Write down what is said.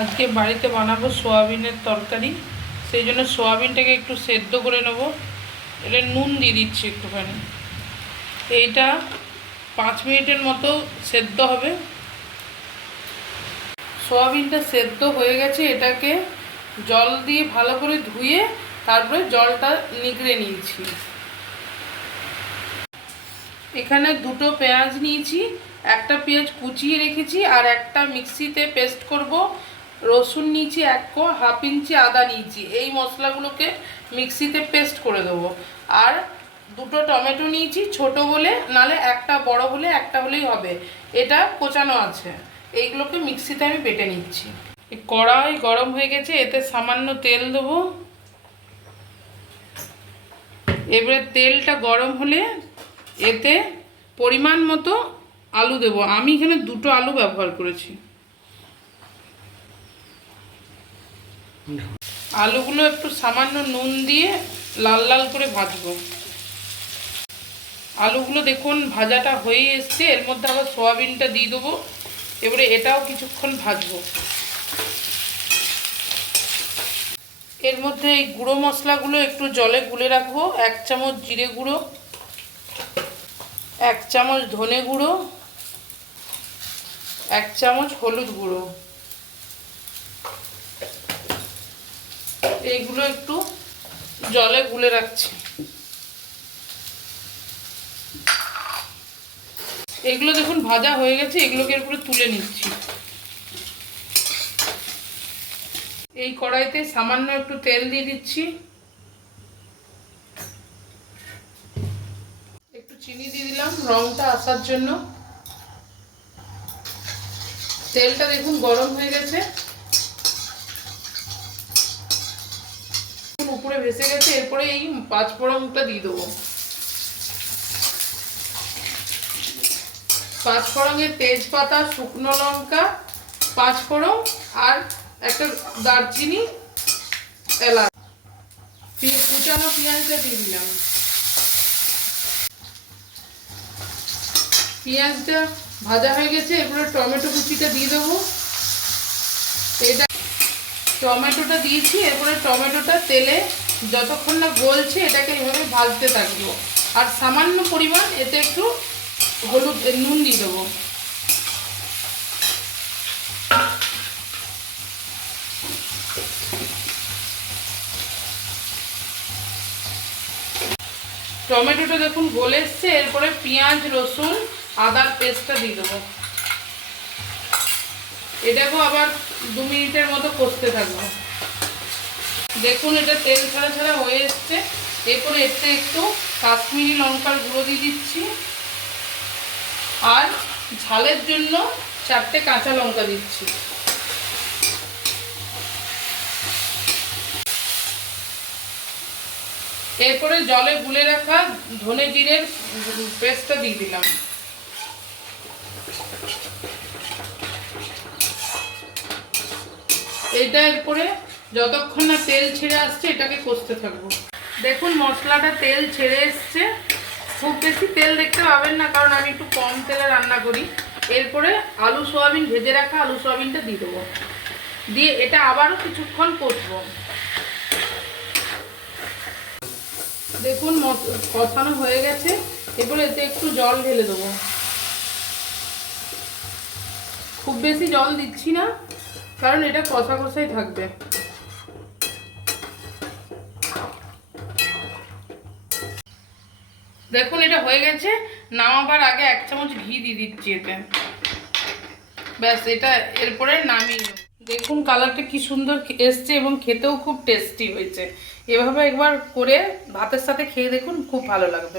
আজকে বাড়িতে বানাবো সোয়াবিনের তরকারি, সেই জন্য সোয়াবিনটাকে একটু সেদ্ধ করে নেব। এটা নুন দিয়ে দিচ্ছি একটুখানি। এইটা 5 মিনিটের মতো সেদ্ধ হবে। সোয়াবিনটা সেদ্ধ হয়ে গেছে, এটাকে জল দিয়ে ভালো করে ধুয়ে তারপরে জলটা নিগড়ে নিয়েছি। এখানে 2টো পেঁয়াজ নিয়েছি, একটা পেঁয়াজ কুচিয়ে রেখেছি আর একটা মিক্সিতে পেস্ট করব। রসুন নিয়েছি 1 কোয়া, 1/2 ইঞ্চি আদা নিয়েছি। এই মশলাগুলোকে মিক্সিতে পেস্ট করে দেবো। আর 2টো টমেটো নিয়েছি, ছোট বলে, নালে একটা বড় হলে একটা হলেই হবে। এটা কোচানো আছে। এইগুলোকে মিক্সিতে আমি বেটে নিচ্ছি। কড়াই গরম হয়ে গেছে, এতে সামান্য তেল দেবো। এবারে তেলটা গরম হলে এতে পরিমাণ মতো আলু দেব। আমি এখানে 2টো আলু ব্যবহার করেছি। আলুগুলো একটু সামান্য নুন দিয়ে লাল লাল করে ভাজবো। আলুগুলো দেখুন ভাজাটা হয়ে এসছে, এর মধ্যে আবার সয়াবিনটা দিয়ে দেবো। এবারে এটাও কিছুক্ষণ ভাজবো। এর মধ্যে এই গুঁড়ো মশলাগুলো একটু জলে গুলে রাখবো। 1 চামচ জিরে গুঁড়ো, 1 চামচ ধনে গুঁড়ো, 1 চামচ হলুদ গুঁড়ো। এইগুলো একটু জলে গুলে রাখছি। এগুলো দেখুন ভাজা হয়ে গেছে, এগুলোকে এরপরে তুলে নিচ্ছি। এই কড়াইতে সামান্য একটু তেল দিয়ে দিচ্ছি, একটু চিনি দিয়ে দিলাম রংটা আসার জন্য। তেলটা দেখুন গরম হয়ে গেছে, উপরে ভেসে গেছে। এরপরে এই 5 ফোড়নটা দিয়ে দেবো। 5 ফোড়নে তেজপাতা, শুকনো লঙ্কা, 5 ফোড়ন আর একটা দারচিনি, এলাচ। কুচানো পেঁয়াজটা দিয়ে দিলাম। পেঁয়াজটা ভাজা হয়ে গেছে, এরপরে টমেটো কুচিটা দিয়ে দেবো। এটা টমেটোটা দিয়েছি, এরপরে টমেটোটা তেলে যতক্ষণ না গলছে এটাকে এভাবে ভাজতে থাকবো। আর সামান্য পরিমাণ এতে একটু হলুদ নুন দিয়ে দেবো। টমেটোটা দেখুন গলে এসছে, এরপরে পেঁয়াজ, রসুন, আদার পেস্টটা দিয়ে দেবো। এটাকেও আবার 2 মিনিটের মতো কষতে থাকবো। দেখুন এটা তেল ছাড়া ছাড়া হয়ে এসছে। এরপরে এতে একটু কাশ্মীরি লঙ্কার গুঁড়ো দিয়ে দিচ্ছি আর ঝালের জন্য 4টে কাঁচা লঙ্কা দিচ্ছি। এরপরে জলে গুলে রাখা ধনে জিরের পেস্টটা দিয়ে দিলাম। এটা এরপরে যতক্ষণ না তেল ছেড়ে আসছে এটাকে কষতে থাকবো। দেখুন মশলাটা তেল ছেড়ে এসছে। খুব বেশি তেল দেখতে পাবেন না, কারণ আমি একটু কম তেলে রান্না করি। এরপরে আলু সোয়াবিন ভেজে রাখা আলু সোয়াবিনটা দিয়ে দেবো। দিয়ে এটা আবারও কিছুক্ষণ কষবো। দেখুন কষানো হয়ে গেছে, এরপরে এতে একটু জল ঢেলে দেবো। খুব বেশি জল দিচ্ছি না, কারণ এটা কষা কষাই থাকবে। দেখুন এটা হয়ে গেছে। নামাবার আগে 1 চামচ ঘি দিয়ে দিচ্ছি এতে। ব্যাস, এটা এরপরে নামিয়ে নেব। দেখুন কালারটা কি সুন্দর এসছে এবং খেতেও খুব টেস্টি হয়েছে। এভাবে একবার করে ভাতের সাথে খেয়ে দেখুন, খুব ভালো লাগবে।